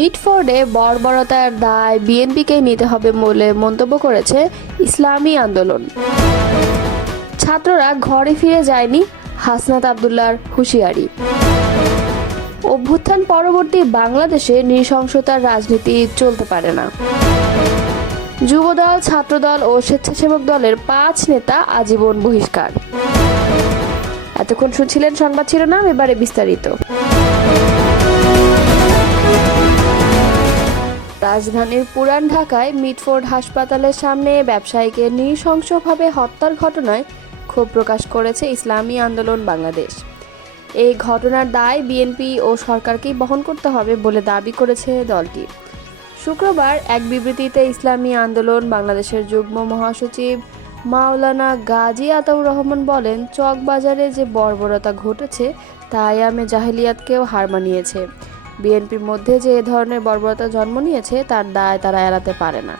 মিটফোর্ডে বর্বরতার দায় বিএনপিকেই নিতে হবে বলে মন্তব্য করেছে ইসলামী আন্দোলন। ছাত্ররা ঘরে ফিরে যায়নি, হাসনাত আবদুল্লাহর হুঁশিয়ারি। অভ্যুত্থান পরবর্তী বাংলাদেশে নৃশংসতার রাজনীতি চলতে পারে না। যুবদল, ছাত্রদল ও স্বেচ্ছাসেবক দলের 5 নেতা আজীবন বহিষ্কার। এতক্ষণ শুনছিলেন সংবাদ শিরোনাম, এবারে বিস্তারিত। রাজধানীর পুরান ঢাকায় মিটফোর্ড হাসপাতালের সামনে ব্যবসায়ীকে নৃশংসভাবে হত্যার ঘটনায় ক্ষোভ প্রকাশ করেছে ইসলামী আন্দোলন বাংলাদেশ। এই ঘটনার দায় বিএনপি ও সরকারকেই বহন করতে হবে বলে দাবি করেছে দলটি। শুক্রবার এক বিবৃতিতে ইসলামী আন্দোলন বাংলাদেশের যুগ্ম মহাসচিব মাওলানা গাজী আতাউর রহমান বলেন, চকবাজারে যে বর্বরতা ঘটেছে তা আয়ামে জাহেলিয়াতকেও হার মানিয়েছে। বিএনপির মধ্যে যে এ ধরনের বর্বরতা জন্ম নিয়েছে তার দায় তারা এড়াতে পারে না।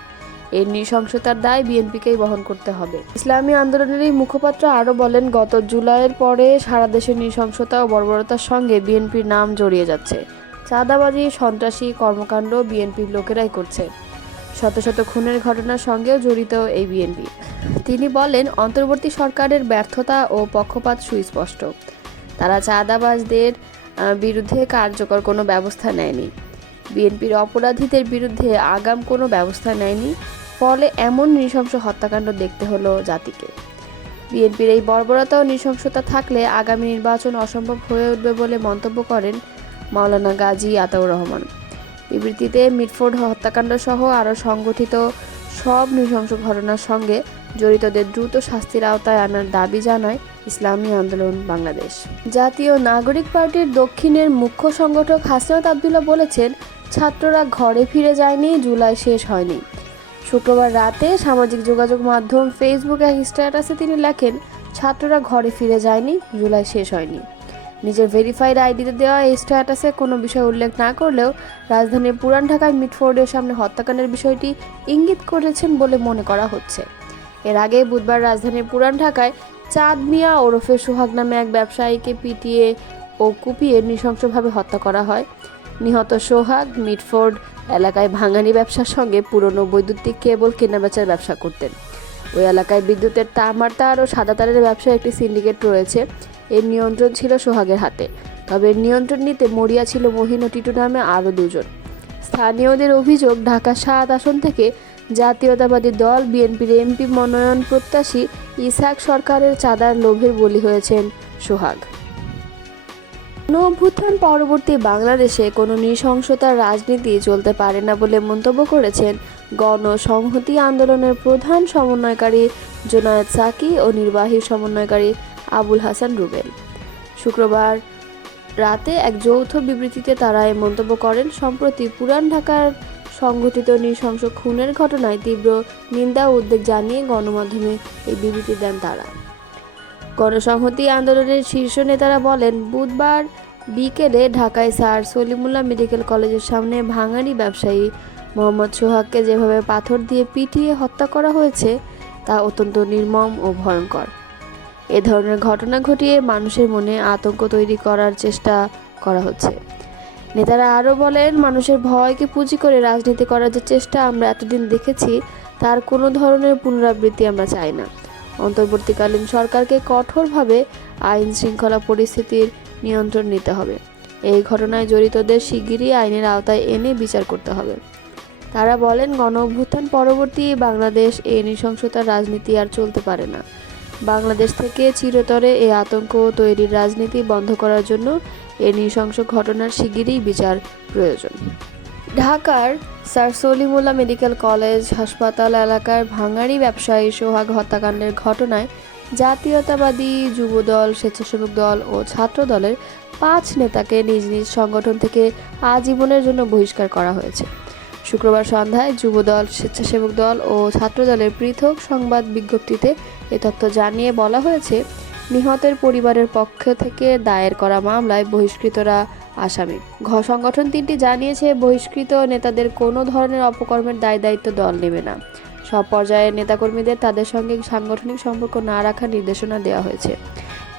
এই নৃশংসতার দায় বিএনপিকেই বহন করতে হবে। ইসলামী আন্দোলনের এই মুখপাত্র আরও বলেন, গত জুলাইয়ের পরে সারা দেশের নৃশংসতা ও বর্বরতার সঙ্গে বিএনপির নাম জড়িয়ে যাচ্ছে। চাঁদাবাজি, সন্ত্রাসী কর্মকাণ্ড বিএনপির লোকেরাই করছে। শত শত খুনের ঘটনার সঙ্গেও জড়িত এই বিএনপি। তিনি বলেন, অন্তর্বর্তী সরকারের ব্যর্থতা ও পক্ষপাত সুস্পষ্ট। তারা চাঁদাবাজদের বিরুদ্ধে কার্যকর কোনো ব্যবস্থা নেয়নি। বিএনপির অপরাধীদের বিরুদ্ধে আগাম কোনো ব্যবস্থা নেয়নি, ফলে এমন নৃশংস হত্যাকাণ্ড দেখতে হলো জাতিকে। বিএনপির এই বর্বরতা ও নৃশংসতা থাকলে আগামী নির্বাচন অসম্ভব হয়ে উঠবে বলে মন্তব্য করেন মাওলানা গাজী আতাউর রহমান। বিবৃতিতে মিটফোর্ড হত্যাকাণ্ড সহ আরও সংগঠিত সব নৃশংস ঘটনার সঙ্গে জড়িতদের দ্রুত শাস্তির আওতায় আনার দাবি জানায় ইসলামী আন্দোলন বাংলাদেশ। জাতীয় নাগরিক পার্টির দক্ষিণের মুখ্য সংগঠক হাসনাত আবদুল্লাহ বলেছেন, ছাত্ররা ঘরে ফিরে যায়নি, জুলাই শেষ হয়নি। শুক্রবার রাতে সামাজিক যোগাযোগ মাধ্যম ফেসবুক এক স্ট্যাটাসে তিনি লেখেন, ছাত্ররা ঘরে ফিরে যায়নি, জুলাই শেষ হয়নি। নিজের ভেরিফাইড আইডিতে দেওয়া এই স্ট্যাটাসে কোনো বিষয় উল্লেখ না করলেও রাজধানীর পুরান ঢাকায় মিটফোর্ডের সামনে হত্যাকাণ্ডের বিষয়টি ইঙ্গিত করেছেন বলে মনে করা হচ্ছে। এর আগে বুধবার রাজধানীর পুরান ঢাকায় চাঁদ মিয়া ওরফে সোহাগ নামে এক ব্যবসায়ীকে পিটিয়ে ও কুপিয়ে নৃশংসভাবে হত্যা করা হয়। নিহত সোহাগ মিটফোর্ড এলাকায় ভাঙানি ব্যবসার সঙ্গে পুরনো বৈদ্যুতিক কেবল কেনাবেচার ব্যবসা করতেন। ওই এলাকায় বিদ্যুতের তামার তার ও সাদা তারের ব্যবসায় একটি সিন্ডিকেট রয়েছে। এর নিয়ন্ত্রণ ছিল সোহাগের হাতে, তবে নিয়ন্ত্রণ নিতে মরিয়া ছিল মহিন ও টিটু নামে আরও 2 জন। স্থানীয়দের অভিযোগ, ঢাকা 7 আসন থেকে জাতীয়তাবাদী দল বিএনপির এমপি মনোনয়ন প্রত্যাশী ইসহাক সরকারের চাঁদার লোভের বলি হয়েছেন সোহাগ। অভ্যুত্থান পরবর্তী বাংলাদেশে কোনো নৃশংসতার রাজনীতি চলতে পারে না বলে মন্তব্য করেছেন গণসংহতি আন্দোলনের প্রধান সমন্বয়কারী জোনায়েদ সাকি ও নির্বাহী সমন্বয়কারী আবুল হাসান রুবেল। শুক্রবার রাতে এক যৌথ বিবৃতিতে তারা এই মন্তব্য করেন। সম্প্রতি পুরান ঢাকার সংঘটিত নৃশংস খুনের ঘটনায় তীব্র নিন্দা ও উদ্বেগ জানিয়ে গণমাধ্যমে এই বিবৃতি দেন তারা। গণসংহতি আন্দোলনের শীর্ষ নেতারা বলেন, বুধবার বিকেলে ঢাকায় স্যার সলিমুল্লাহ মেডিকেল কলেজের সামনে ভাঙাড়ি ব্যবসায়ী মোহাম্মদ সোহাগকে যেভাবে পাথর দিয়ে পিটিয়ে হত্যা করা হয়েছে তা অত্যন্ত নির্মম ও ভয়ঙ্কর। এ ধরনের ঘটনা ঘটিয়ে মানুষের মনে আতঙ্ক তৈরি করার চেষ্টা করা হচ্ছে। নেতারা আরও বলেন, মানুষের ভয়কে পুঁজি করে রাজনীতি করার যে চেষ্টা আমরা এতদিন দেখেছি তার কোনো ধরনের পুনরাবৃত্তি আমরা চাই না। অন্তর্বর্তীকালীন সরকারকে কঠোরভাবে আইন শৃঙ্খলা পরিস্থিতির নিয়ন্ত্রণ নিতে হবে। এই ঘটনায় জড়িতদের শিগগিরই আইনের আওতায় এনে বিচার করতে হবে। তারা বলেন, গণঅভ্যুত্থান পরবর্তী বাংলাদেশ এই নৃশংসতার রাজনীতি আর চলতে পারে না। বাংলাদেশ থেকে চিরতরে এই আতঙ্ক তৈরির রাজনীতি বন্ধ করার জন্য এই নৃশংস ঘটনার শিগগিরই বিচার প্রয়োজন। ঢাকার স্যার সলিমুল্লাহ মেডিকেল কলেজ হাসপাতাল এলাকার ভাঙাড়ি ব্যবসায়ী সোহাগ হত্যাকাণ্ডের ঘটনায় জাতীয়তাবাদী যুবদল, স্বেচ্ছাসেবক দল ও ছাত্র দলের 5 নেতাকে নিজ নিজ সংগঠন থেকে আজীবনের জন্য বহিষ্কার করা হয়েছে। শুক্রবার সন্ধ্যায় যুবদল, স্বেচ্ছাসেবক দল ও ছাত্র দলের পৃথক সংবাদ বিজ্ঞপ্তিতে এ তথ্য জানিয়ে বলা হয়েছে, নিহতের পরিবারের পক্ষ থেকে দায়ের করা মামলায় বহিষ্কৃতরা আসামি। সংগঠন 3টি জানিয়েছে, বহিষ্কৃত নেতাদের কোনো ধরনের অপকর্মের দায়-দায়িত্ব দল নেবে না। সব পর্যায়ের নেতাকর্মীদের তাদের সঙ্গে সাংগঠনিক সম্পর্ক না রাখার নির্দেশনা দেওয়া হয়েছে।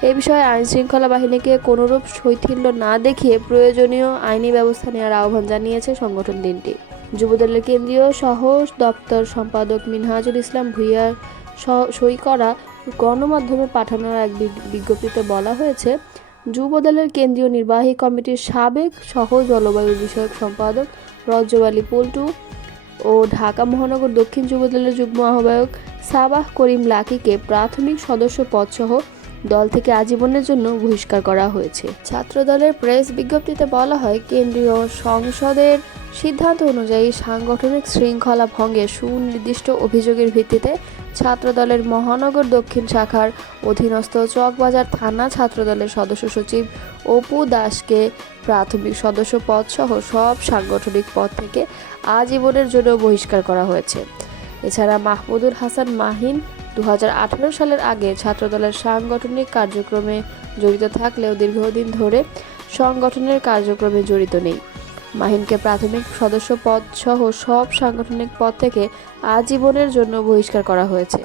এ বিষয়ে আইনশৃঙ্খলা বাহিনীকে কোনোরূপ শৈথিল্য না দেখিয়ে প্রয়োজনীয় আইনি ব্যবস্থা নেওয়ার আহ্বান জানিয়েছে সংগঠন তিনটি। যুবদলের কেন্দ্রীয় সহ দপ্তর সম্পাদক মিনহাজুল ইসলাম ভূঁইয়ার সই করা গণমাধ্যমে পাঠানো এক বিজ্ঞপ্তিতে বলা হয়েছে, যুবদলের কেন্দ্রীয় নির্বাহী কমিটির সাবেক সহ জলবায়ু বিষয়ক সম্পাদক রজব আলী পল্টু ও ঢাকা মহানগর দক্ষিণ যুবদলের যুগ্ম আহ্বায়ক সাবাহ করিম লাকিকে প্রাথমিক সদস্য পদসহ দল থেকে আজীবনের জন্য বহিষ্কার করা হয়েছে। ছাত্রদলের প্রেস বিজ্ঞপ্তিতে বলা হয়, কেন্দ্রীয় সংসদের সিদ্ধান্ত অনুযায়ী সাংগঠনিক শৃঙ্খলা ভঙ্গের সুনির্দিষ্ট অভিযোগের ভিত্তিতে ছাত্রদলের মহানগর দক্ষিণ শাখার অধীনস্থ চকবাজার থানা ছাত্রদলের সদস্য সচিব অপু দাসকে প্রাথমিক সদস্য পদসহ সব সাংগঠনিক পদ থেকে আজীবনের জন্য বহিষ্কার করা হয়েছে। এছাড়া মাহমুদুল হাসান মাহিন 2018 সালের আগে ছাত্রদলের সাংগঠনিক কার্যক্রমে জড়িত থাকলেও দীর্ঘদিন ধরে সংগঠনের কার্যক্রমে জড়িত নেই। মাহিনকে প্রাথমিক সদস্য পদ সহ সব সাংগঠনিক পদ থেকে আজীবনের জন্য বহিষ্কার করা হয়েছে।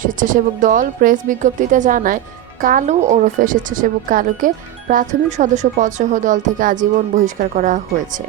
স্বেচ্ছাসেবক দল প্রেস বিজ্ঞপ্তিতে জানায়, কালু ওরফে স্বেচ্ছাসেবক কালুকে প্রাথমিক সদস্য পদ সহ দল থেকে আজীবন বহিষ্কার করা হয়েছে।